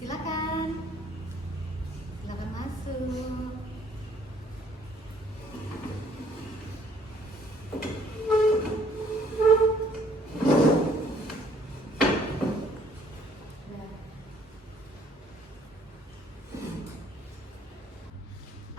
Silakan, silakan masuk.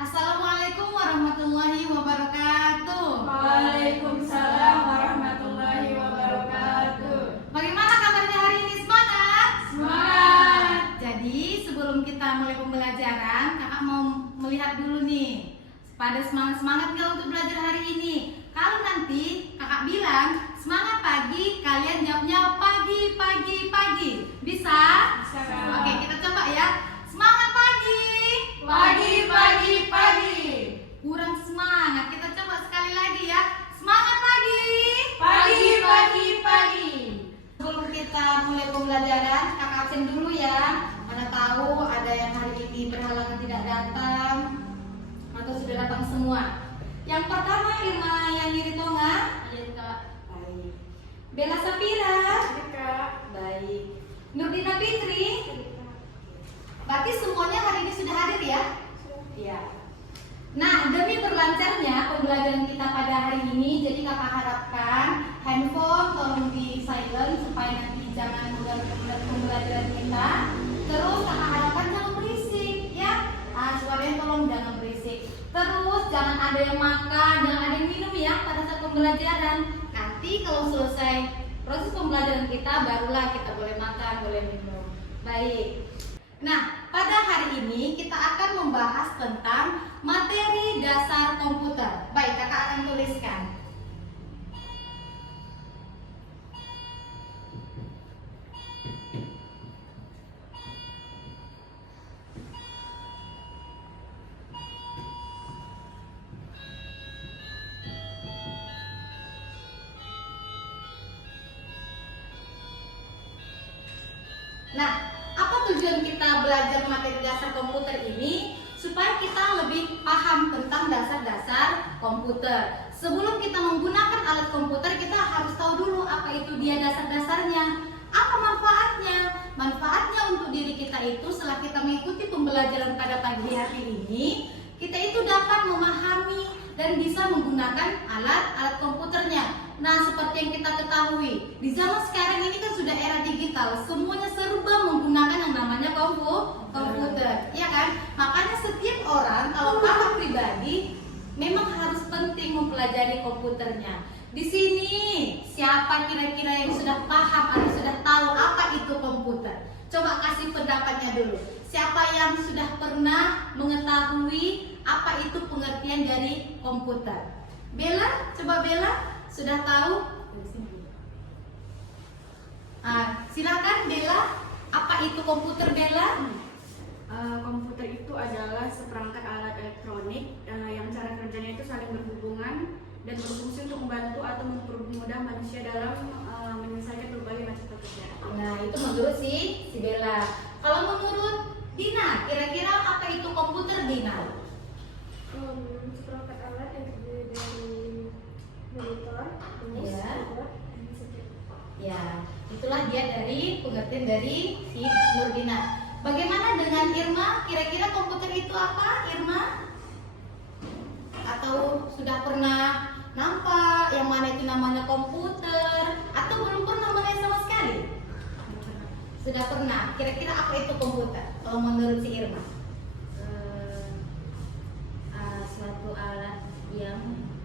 Assalamualaikum warahmatullahi wabarakatuh. Waalaikumsalam warahmatullahi wabarakatuh. Bagaimana kabarnya hari ini? Semangat? Semangat. Jadi sebelum kita mulai pembelajaran, kakak mau melihat dulu nih, pada semangat nggak untuk belajar hari ini? Kalau nanti kakak bilang semangat pagi, kalian jawabnya pagi, pagi, pagi. Bisa? Bisa. Oke, kita coba ya. Semangat pagi. Pagi, pagi, pagi. Kurang semangat. Kita coba sekali lagi ya. Semangat pagi. Pagi, pagi, pagi. Sebelum kita mulai pembelajaran, kakak absen dulu ya. Mana tahu ada yang hari ini berhalangan tidak datang atau sudah datang semua. Yang pertama Irma Yani Ritonga. Iya kak. Baik. Bella Sapira. Iya kak. Baik. Nurdina Fitri. Berarti semuanya hari ini sudah hadir ya? Iya. Nah, demi berlancarnya pembelajaran kita pada hari ini, jadi kakak harapkan handphone tolong di silent supaya nanti jangan mengganggu pembelajaran kita. Terus kakak harapkan jangan berisik ya. Suaranya tolong jangan berisik. Terus jangan ada yang makan, jangan ada yang minum ya pada saat pembelajaran. Nanti kalau selesai proses pembelajaran kita, barulah kita boleh makan, boleh minum. Baik. Nah, pada hari ini kita akan membahas tentang materi dasar komputer. Baik, kakak akan tuliskan. Nah, apa tujuan kita belajar materi dasar komputer ini? Supaya kita lebih paham tentang dasar-dasar komputer. Sebelum kita menggunakan alat komputer, kita harus tahu dulu apa itu dia dasar-dasarnya. Apa manfaatnya? Manfaatnya untuk diri kita itu setelah kita mengikuti pembelajaran pada pagi hari ini, kita itu dapat memahami dan bisa menggunakan alat-alat komputernya. Nah, seperti yang kita ketahui, di zaman sekarang ini kan sudah era digital, semuanya serba menggunakan yang namanya komputer, ya kan? Makanya setiap orang kalau kakak pribadi memang harus penting mempelajari komputernya. Di sini siapa kira-kira yang sudah paham atau sudah tahu apa itu komputer? Coba kasih pendapatnya dulu. Siapa yang sudah pernah mengetahui apa itu pengertian dari komputer? Bella, coba Bella. Sudah tahu? Silakan Bella, apa itu komputer Bella? Komputer itu adalah seperangkat alat elektronik yang cara kerjanya itu saling berhubungan dan berfungsi untuk membantu atau mempermudah manusia dalam menyelesaikan berbagai macam pekerjaan. Nah, itu menurut si Bella. Kalau menurut Dina, kira-kira apa itu komputer Dina? Seperangkat alat yang terdiri dari monitor, mouse, Ya. keyboard, dan CPU. Ya, itulah dia dari pengertian dari si Nurdina. Bagaimana dengan Irma? Kira-kira komputer itu apa, Irma? Atau sudah pernah nampak yang mana itu namanya komputer? Atau belum pernah melihat sama sekali? Sudah pernah. Kira-kira apa itu komputer? Kalau menurut si Irma? Suatu alat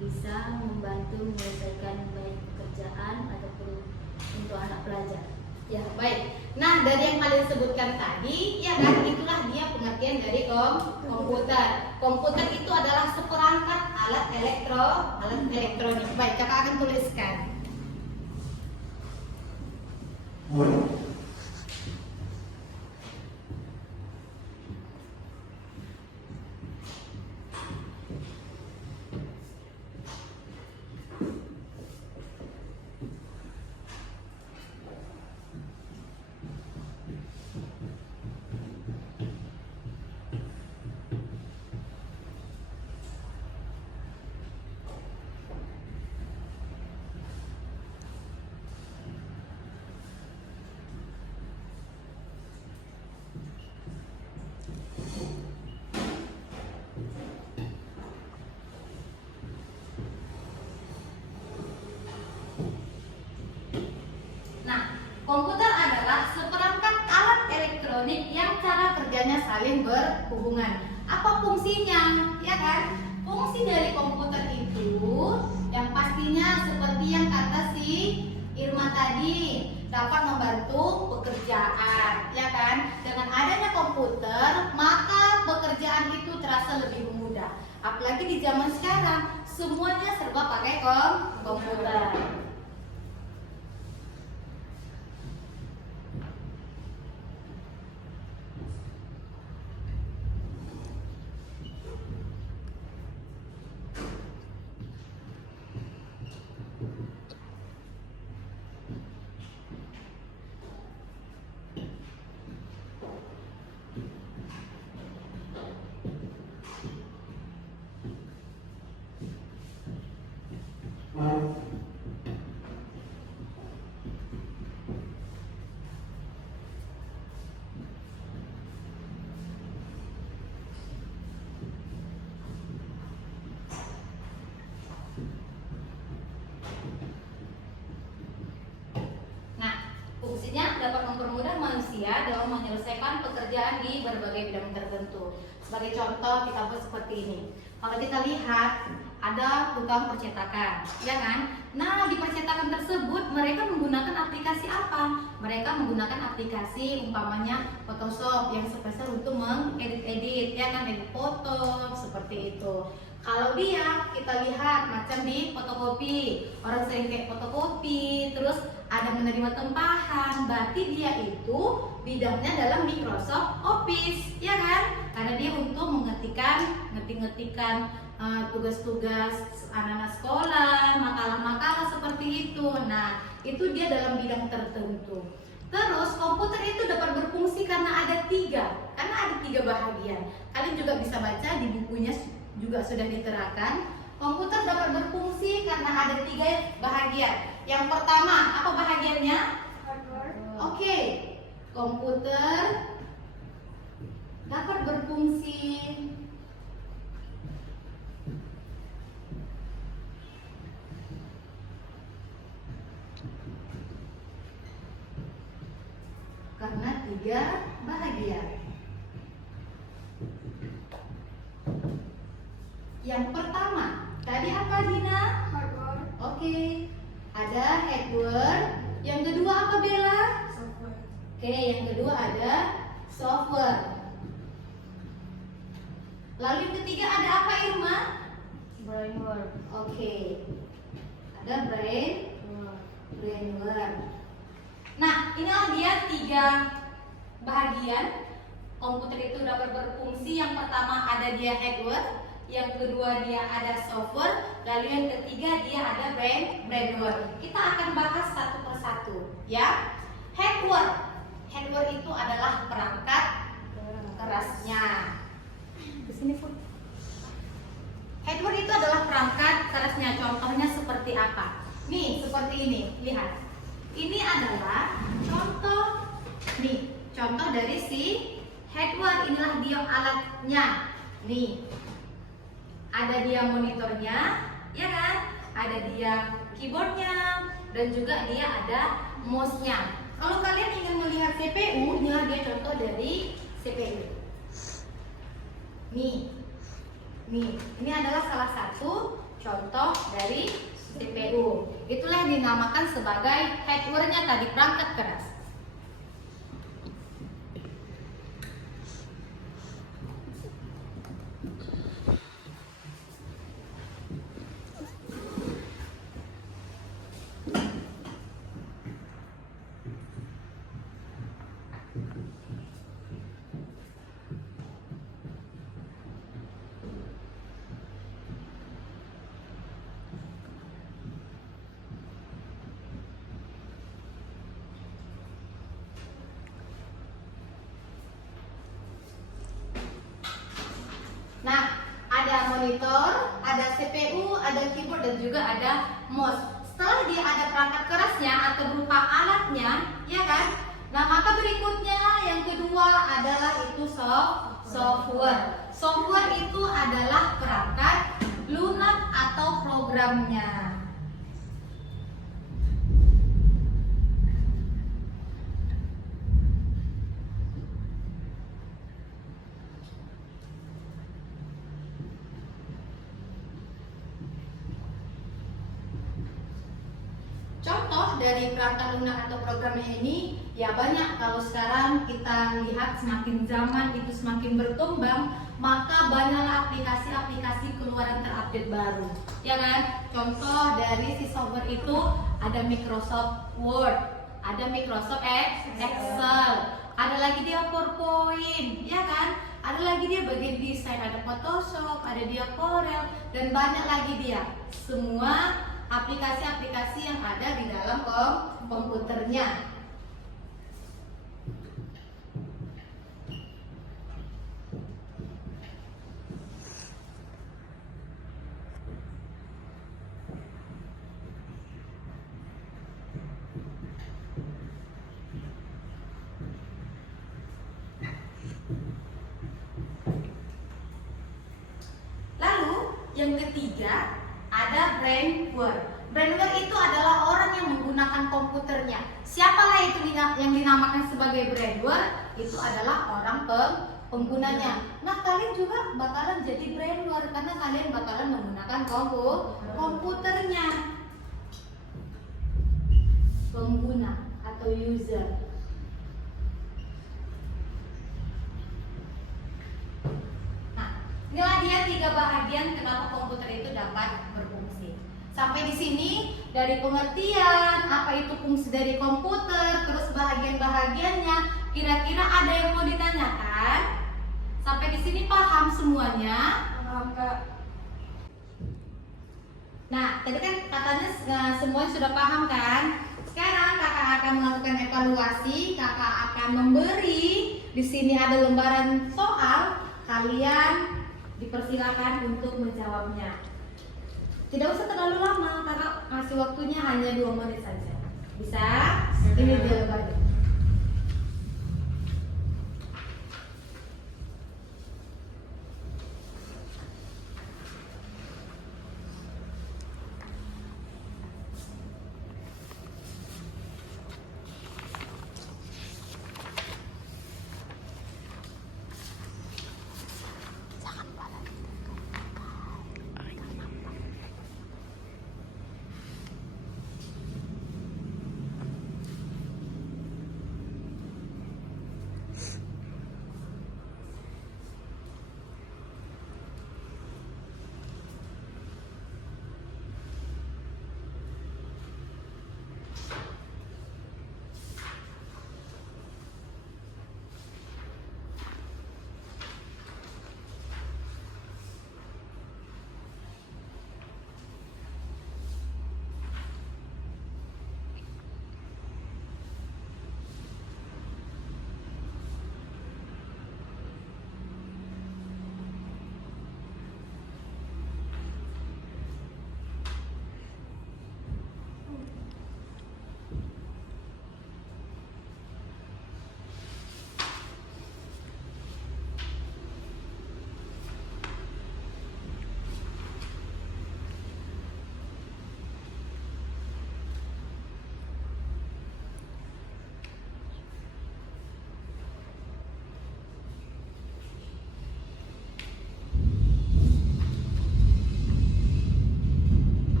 bisa membantu menyelesaikan baik pekerjaan ataupun untuk anak sebutkan tadi, ya kan, itulah dia pengertian dari komputer. Komputer itu adalah seperangkat alat elektronik. Baik, kakak akan tuliskan. Komputer adalah seperangkat alat elektronik yang cara kerjanya saling berhubungan. Apa fungsinya? Ya kan? Fungsi dari komputer itu yang pastinya seperti yang kata si Irma tadi, dapat membantu pekerjaan, ya kan? Dengan adanya komputer, maka pekerjaan itu terasa lebih mudah. Apalagi di zaman sekarang, semuanya serba pakai komputer. Fungsinya dapat mempermudah manusia dalam menyelesaikan pekerjaan di berbagai bidang tertentu. Sebagai contoh, kita buat seperti ini. Kalau kita lihat, ada tukang percetakan, ya kan? Nah, di percetakan tersebut mereka menggunakan aplikasi apa? Mereka menggunakan aplikasi umpamanya Photoshop yang spesial untuk mengedit-edit, ya kan? Edit foto, seperti itu. Kalau dia, kita lihat macam di fotokopi, orang sering kayak fotokopi, terus ada menerima tempahan, berarti dia itu bidangnya dalam Microsoft Office, ya kan? Karena dia untuk ngetik-ngetikan tugas-tugas anak-anak sekolah, makalah-makalah seperti itu. Nah, itu dia dalam bidang tertentu. Terus komputer itu dapat berfungsi karena ada tiga bahagian. Kalian juga bisa baca di bukunya juga sudah diterangkan. Komputer dapat berfungsi karena ada tiga bahagian. Yang pertama, apa bahagiannya? Hardware. Oke, komputer dapat berfungsi karena tiga bahagian. Yang pertama, tadi apa Dina? Hardware. Oke, ada hardware. Yang kedua apa Bella? Software. Oke, yang kedua ada software. Lalu yang ketiga ada apa Irma? Brainware. Oke, ada brainware. Nah, inilah dia tiga bahagian. Komputer itu dapat berfungsi. Yang pertama ada dia hardware, yang kedua dia ada software, lalu yang ketiga dia ada brainware. Kita akan bahas satu persatu, ya. Hardware itu adalah perangkat kerasnya. Kesini pun. Hardware itu adalah perangkat kerasnya. Contohnya seperti apa? Nih, seperti ini. Lihat. Ini adalah contoh dari si hardware. Inilah dia alatnya. Nih, ada dia monitornya, ya kan? Ada dia keyboardnya, dan juga dia ada mouse-nya. Kalau kalian ingin melihat CPU, inilah dia contoh dari CPU. Nih, ini adalah salah satu contoh dari CPU. Itulah yang dinamakan sebagai hardware-nya tadi, perangkat keras. monitor, ada CPU, ada keyboard, dan juga ada mouse. Setelah dia ada perangkat kerasnya atau berupa alatnya, ya kan? Nah, maka berikutnya yang kedua adalah itu software. Software itu adalah perangkat lunak atau programnya. Contoh dari perangkat lunak atau programnya ini ya banyak. Kalau sekarang kita lihat semakin zaman itu semakin berkembang, maka banyaklah aplikasi-aplikasi keluaran terupdate baru, ya kan? Contoh dari si software itu ada Microsoft Word, ada Microsoft Excel, ada lagi dia PowerPoint, ya kan? Ada lagi dia bagian desain, ada Photoshop, ada dia Corel, dan banyak lagi dia. Semua aplikasi-aplikasi yang ada di dalam komputernya. Lalu yang ketiga ada brainware. Brainware itu adalah orang yang menggunakan komputernya. Siapalah itu yang dinamakan sebagai brainware? Itu adalah orang penggunanya. Nah, kalian juga bakalan jadi brainware karena kalian bakalan menggunakan komputernya. Pengguna atau user. Inilah dia 3 bahagian kenapa komputer itu dapat berfungsi. Sampai di sini dari pengertian apa itu fungsi dari komputer, terus bahagian-bahagiannya, kira-kira ada yang mau ditanyakan? Sampai di sini paham semuanya? Paham, Kak. Nah, tadi kan katanya semuanya sudah paham kan? Sekarang kakak akan melakukan evaluasi, kakak akan memberi di sini ada lembaran soal, kalian dipersilakan untuk menjawabnya. Tidak usah terlalu lama, kakak kasih waktunya hanya 2 menit saja. Bisa? Ini dia lembarnya.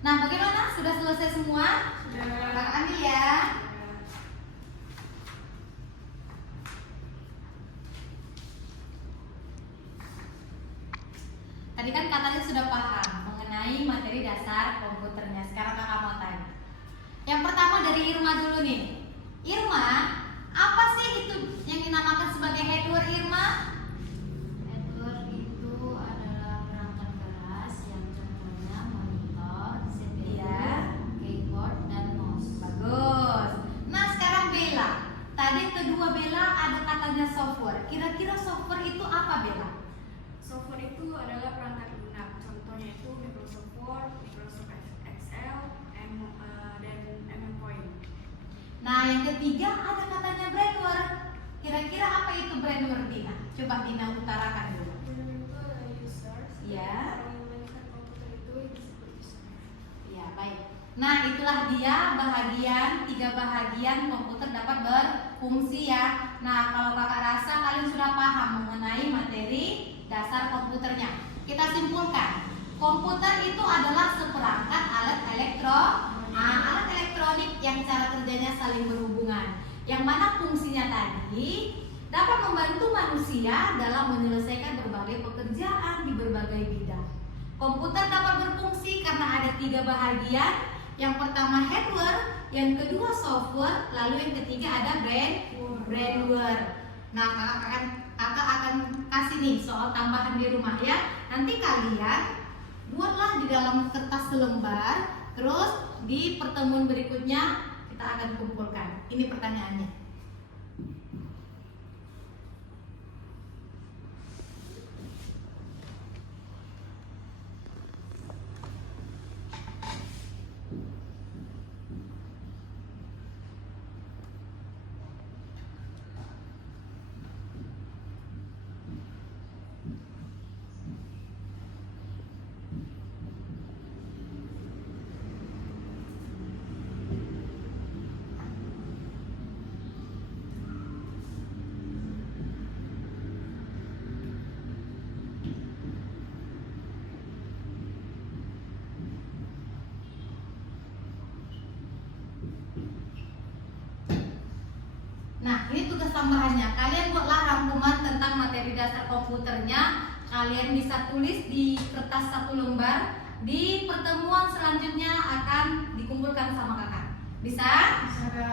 Nah, bagaimana? Sudah selesai semua? Sudah. Kakak ambil ya. Tadi kan katanya sudah paham mengenai materi dasar komputernya. Sekarang kakak mau tanya. Yang pertama dari Irma dulu nih. Irma, apa sih itu yang dinamakan sebagai hardware Irma? Hardware itu adalah perangkat keras yang contohnya monitor, CPU, Iya. keyboard, dan mouse. Bagus. Nah, sekarang Bella. Tadi kedua Bella ada katanya software. Kira-kira software itu apa, Bella? Software itu adalah perangkat lunak. Contohnya itu Microsoft Word, Microsoft Excel, dan MS Point. Nah, yang ketiga ada katanya brainware. Kira-kira apa itu brainware, Dina? Coba Dina utarakan dulu. Itu adalah users. Iya. Orang yang memainkan komputer itu disebut user. Ya, baik. Nah, itulah dia tiga bahagian komputer dapat berfungsi ya. Nah, kalau kakak rasa kalian sudah paham mengenai materi dasar komputernya. Kita simpulkan, komputer itu adalah seperangkat alat elektronik yang cara kerjanya saling berhubungan. Yang mana fungsinya tadi dapat membantu manusia dalam menyelesaikan berbagai pekerjaan di berbagai bidang. Komputer dapat berfungsi karena ada 3 bahagian. Yang pertama hardware, yang kedua software, lalu yang ketiga ada brainware. Nah, kakak akan kasih nih soal tambahan di rumah ya. Nanti kalian buatlah di dalam kertas selembar, terus di pertemuan berikutnya kita akan kumpulkan. Ini pertanyaannya. Nah, ini tugas tambahannya. Kalian buatlah rangkuman tentang materi dasar komputernya. Kalian bisa tulis di kertas 1 lembar. Di pertemuan selanjutnya akan dikumpulkan sama kakak. Bisa?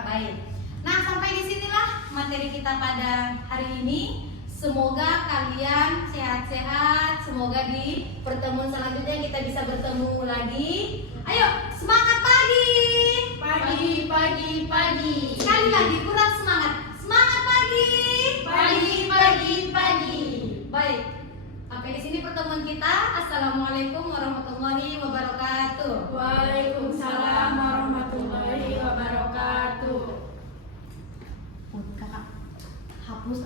Baik. Nah, sampai di sinilah materi kita pada hari ini. Semoga kalian sehat-sehat. Semoga di pertemuan selanjutnya kita bisa bertemu lagi. Ayo, semangat pagi! Pagi. Sekali lagi kurang semangat. Semangat pagi. Pagi. Baik. Sampai di sini pertemuan kita. Assalamualaikum warahmatullahi wabarakatuh. Waalaikumsalam warahmatullahi wabarakatuh. Kakak hapus